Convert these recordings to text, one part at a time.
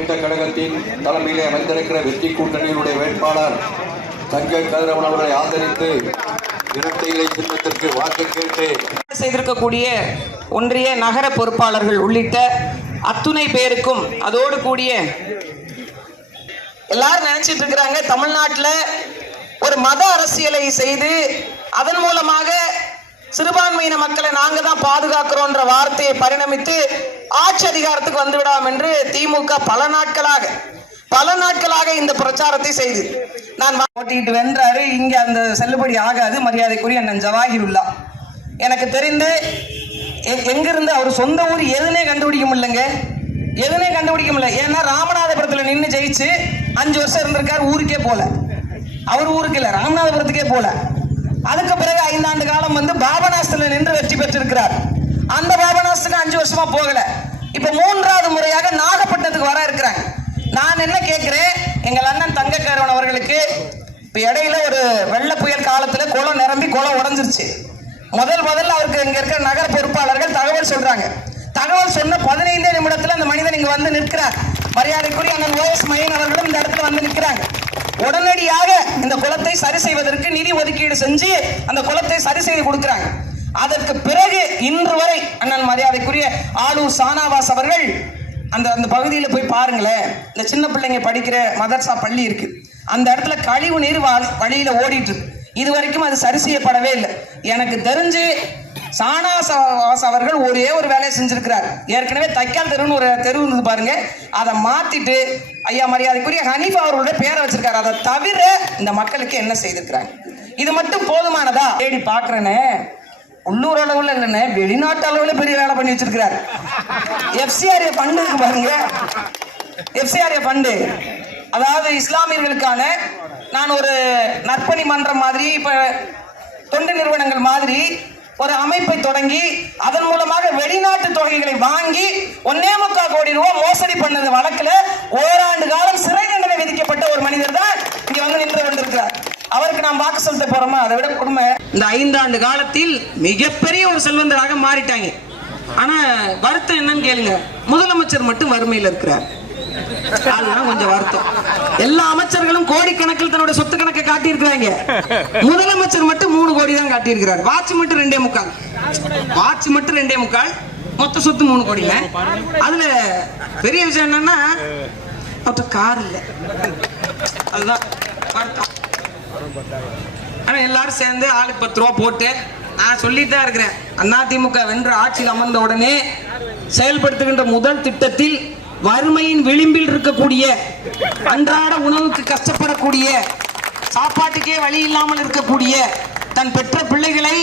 முன்னேற்ற கழகத்தின் தலைமையிலே அமைந்திருக்கிற வெற்றி கூட்டணியினுடைய வேட்பாளர் தங்கை கதிரவன் அவர்களை ஆதரித்து இரட்டை இலை சின்னத்திற்கு வாக்கு கேட்டு செய்திருக்கக்கூடிய ஒன்றிய நகர பொறுப்பாளர்கள் உள்ளிட்ட அத்துணை பேருக்கும் அதோடு கூடிய எல்லாரும் நினைச்சிட்டு இருக்கிறாங்க தமிழ்நாட்டில் ஒரு மத அரசியலை செய்து அதன் மூலமாக சிறுபான்மையின மக்களை நாங்க தான் பாதுகாக்கிறோன்ற வார்த்தையை பரிணமித்து ஆட்சி அதிகாரத்துக்கு வந்து விடாம் என்று திமுக பல நாட்களாக இந்த பிரச்சாரத்தை செய்து நான் போட்டிட்டு வென்றாரு. இங்க அந்த செல்லுபடி ஆகாது. மரியாதைக்குரிய அண்ணன் ஜவாஹிருல்லா எனக்கு தெரிந்து எங்கிருந்து அவர் சொந்த ஊர் எதுனே கண்டுபிடிக்க முடியலங்க, எதுனே கண்டுபிடிக்க முடியல. ஏன்னா ராமநாதபுரத்தில் நின்று ஜெயிச்சு 5 வருஷம் இருந்திருக்காரு, ஊருக்கே போல. அவர் ஊருக்கு இல்லை, ராமநாதபுரத்துக்கே போல. அதுக்கு பிறகு 5 ஆண்டு காலம் வந்து பாபநாசத்தில் நின்று வெற்றி பெற்றிருக்கிறார். அந்த பாபநாசத்துக்கு 5 வருஷமா போகல. இப்ப 3வது முறையாக நாகப்பட்டினத்துக்கு வர இருக்கிறாங்க. நான் என்ன கேட்கிறேன், எங்கள் அண்ணன் தங்க கதிரவன் அவர்களுக்கு இப்ப இடையில ஒரு வெள்ள புயல் காலத்துல குளம் நிரம்பி குளம் உடஞ்சிருச்சு. முதல்ல அவருக்கு இங்க இருக்கிற நகர பொறுப்பாளர்கள் தகவல் சொல்றாங்க. தகவல் சொன்ன 15 நிமிடத்துல அந்த மனிதன் இங்க வந்து நிற்கிறார். மரியாதைக்குரிய அண்ணன் OS மயன் அவர்களும் இந்த இடத்துல வந்து நிற்கிறாங்க. உடனடியாக இந்த குளத்தை சரி செய்வதற்கு நிதி ஒதுக்கீடு செஞ்சு அந்த குளத்தை சரி செய்து கொடுக்கிறாங்க. அதற்கு பிறகு இன்று வரை அண்ணன் மரியாதைக்குரிய ஆளூர் சானாவாஸ் அவர்கள் அந்த பகுதியில் போய் பாருங்களேன். இந்த சின்ன பிள்ளைங்க படிக்கிற மதர்சா பள்ளி இருக்கு, அந்த இடத்துல கழிவு நீர் வழியில ஓடிட்டு இது வரைக்கும் அது சரி செய்யப்படவே இல்லை. எனக்கு தெரிஞ்சு சானாவாஸ் அவர்கள் ஒரே ஒரு வேலையை செஞ்சிருக்கிறார். ஏற்கனவே தைக்கால் தெருன்னு ஒரு தெரு இருந்தது பாருங்க, அதை மாத்திட்டு ஐயா மரியாதைக்குரிய ஹனீஃபா அவர்களுடைய பேரை வச்சிருக்காரு. அதை தவிர இந்த மக்களுக்கு என்ன செய்திருக்கிறாங்க? இது மட்டும் போதுமானதா? தேடி பாக்குறேன்னு உள்ளூர் அளவுல இல்லைன்னு வெளிநாட்டு அளவுல பெரிய வேலை பண்ணி வச்சிருக்கிறார். FCRA ஃபண்டு இருக்கு பாருங்க, FCRA ஃபண்டு, அதாவது இஸ்லாமியர்களுக்கான நான் ஒரு நற்பணி மன்றம் மாதிரி இப்ப தொண்டு நிறுவனங்கள் மாதிரி ஒரு அமைப்பை தொடங்கி அதன் மூலமாக வெளிநாட்டு தொகைகளை வாங்கி 1.25 கோடி ரூபாய் மோசடி பண்ணது வழக்குல ஓராண்டு காலம் சிறை தண்டனை விதிக்கப்பட்ட ஒரு மனிதர் தான் இங்க வந்து நின்று கொண்டிருக்கிறார். அவருக்கு நாம் வாக்கு செலுத்த போறோமா? அதை விட கொடுமை. இந்த 5 ஆண்டு காலத்தில் மிகப்பெரிய ஒரு செல்வந்தராக மாறிட்டாங்க. ஆனா வருத்தம் என்னன்னு கேளுங்க, முதலமைச்சர் மட்டும் வறுமையில் இருக்கிறார். அதுதான் கொஞ்சம் வருத்தம். எல்லா அமைச்சர்களும் கோடிக்கணக்கில் தன்னுடைய சொத்து கணக்கை காட்டி இருக்கிறாங்க. முதலமைச்சர் மட்டும் 3 கோடி தான் காட்டி இருக்கிறார். வாட்ச் மட்டும் 2.25, மொத்த சொத்து 3 கோடி. அதுல பெரிய விஷயம் என்னன்னா அவர்கிட்ட கார் இல்லை, அதுதான் வருத்தம். ஆனா எல்லாரும் சேர்ந்து ஆளுக்கு 10 ரூபா போட்டு நான் சொல்லிட்டு தான் இருக்கிறேன், அதிமுக வென்று ஆட்சியில் அமர்ந்த உடனே செயல்படுத்துகின்ற முதல் திட்டத்தில் வறுமையின் விளிம்பில் இருக்கக்கூடிய, அன்றாட உணவுக்கு கஷ்டப்படக்கூடிய, சாப்பாட்டுக்கே வழி இல்லாமல் இருக்கக்கூடிய, தன் பெற்ற பிள்ளைகளை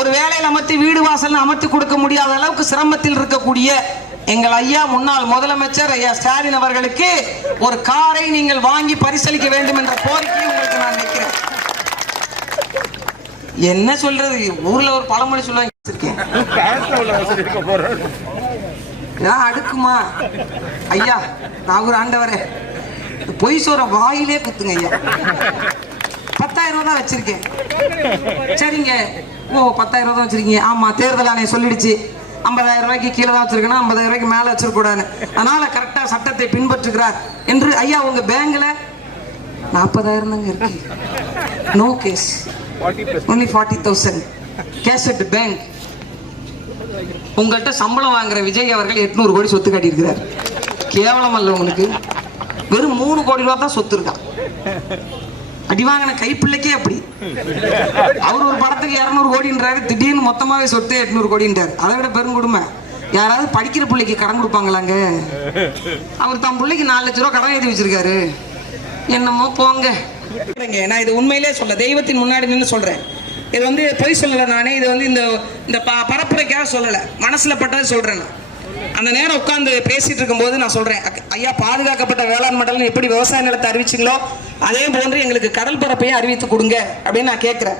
ஒரு வேலையில் அமர்த்தி வீடு வாசல் அமர்த்தி கொடுக்க முடியாத அளவுக்கு சிரமத்தில் இருக்கக்கூடிய எங்கள் ஐயா முன்னாள் முதலமைச்சர் ஐயா ஸ்டாலின் அவர்களுக்கு ஒரு காரை நீங்கள் வாங்கி பரிசளிக்க வேண்டும் என்ற கோரிக்கையை உங்களுக்கு நான் வைக்கிறேன். என்ன சொல்றது, ஊர்ல ஒரு பழமொழி சொல்லுவாங்க, அடுக்குமா ஐயா நான் ஒரு ஆண்டவரே பொய் சொல்ற வாயிலே குத்துங்க ஐயா. 10,000 ரூபா தான் வச்சிருக்கேன். சரிங்க, ஓ 10,000 ரூபா தான் வச்சிருக்கீங்க. ஆமா, தேர்தல் ஆணையம் சொல்லிடுச்சு 50,000 ரூபாய்க்கு கீழே தான் வச்சிருக்கணும், 50,000 ரூபாய்க்கு மேல வச்சிருக்க கூடாது, அதனால கரெக்டா சட்டத்தை பின்பற்றுகிறார் என்று. ஐயா உங்க பேங்க்ல 40,000 தாங்க இருக்கு. No cash, only 40,000 cash at bank. உங்கள்கிட்ட சம்பளம் வாங்குற விஜய் அவர்கள் 800 கோடி சொத்து காட்டியிருக்கிறார். கேவலம் அல்ல உங்களுக்கு? வெறும் 3 கோடி ரூபா தான் சொத்து இருக்கா. அடி வாங்கின கைப்பிள்ளைக்கே அப்படி. அவர் ஒரு படத்துக்கு 200 கோடின்றாரு, திடீர்னு மொத்தமாவே சொத்து 800 கோடின்றாரு. அதை விட பெரும் கொடுமை, யாராவது படிக்கிற பிள்ளைக்கு கடன் கொடுப்பாங்களாங்க? அவர் தன் பிள்ளைக்கு 4 லட்ச ரூபா கடன் எழுதி வச்சிருக்காரு. என்னமோ போங்க. நான் இது உண்மையிலே சொல்ல, தெய்வத்தின் முன்னாடி நின்று சொல்றேன். இது வந்து பொய் சொல்லலை நானே, இது வந்து இந்த பரப்புரைக்காக சொல்லலை, மனசுல பட்டதை சொல்றேன். அந்த நேரம் உட்கார்ந்து பேசிட்டு இருக்கும்போது நான் சொல்றேன், ஐயா பாதுகாக்கப்பட்ட வேளாண் மண்டலம் எப்படி விவசாய நிலத்தை அறிவிச்சிங்களோ அதே போன்று எங்களுக்கு கடல் பரப்பையே அறிவித்து கொடுங்க அப்படின்னு நான் கேட்கிறேன்.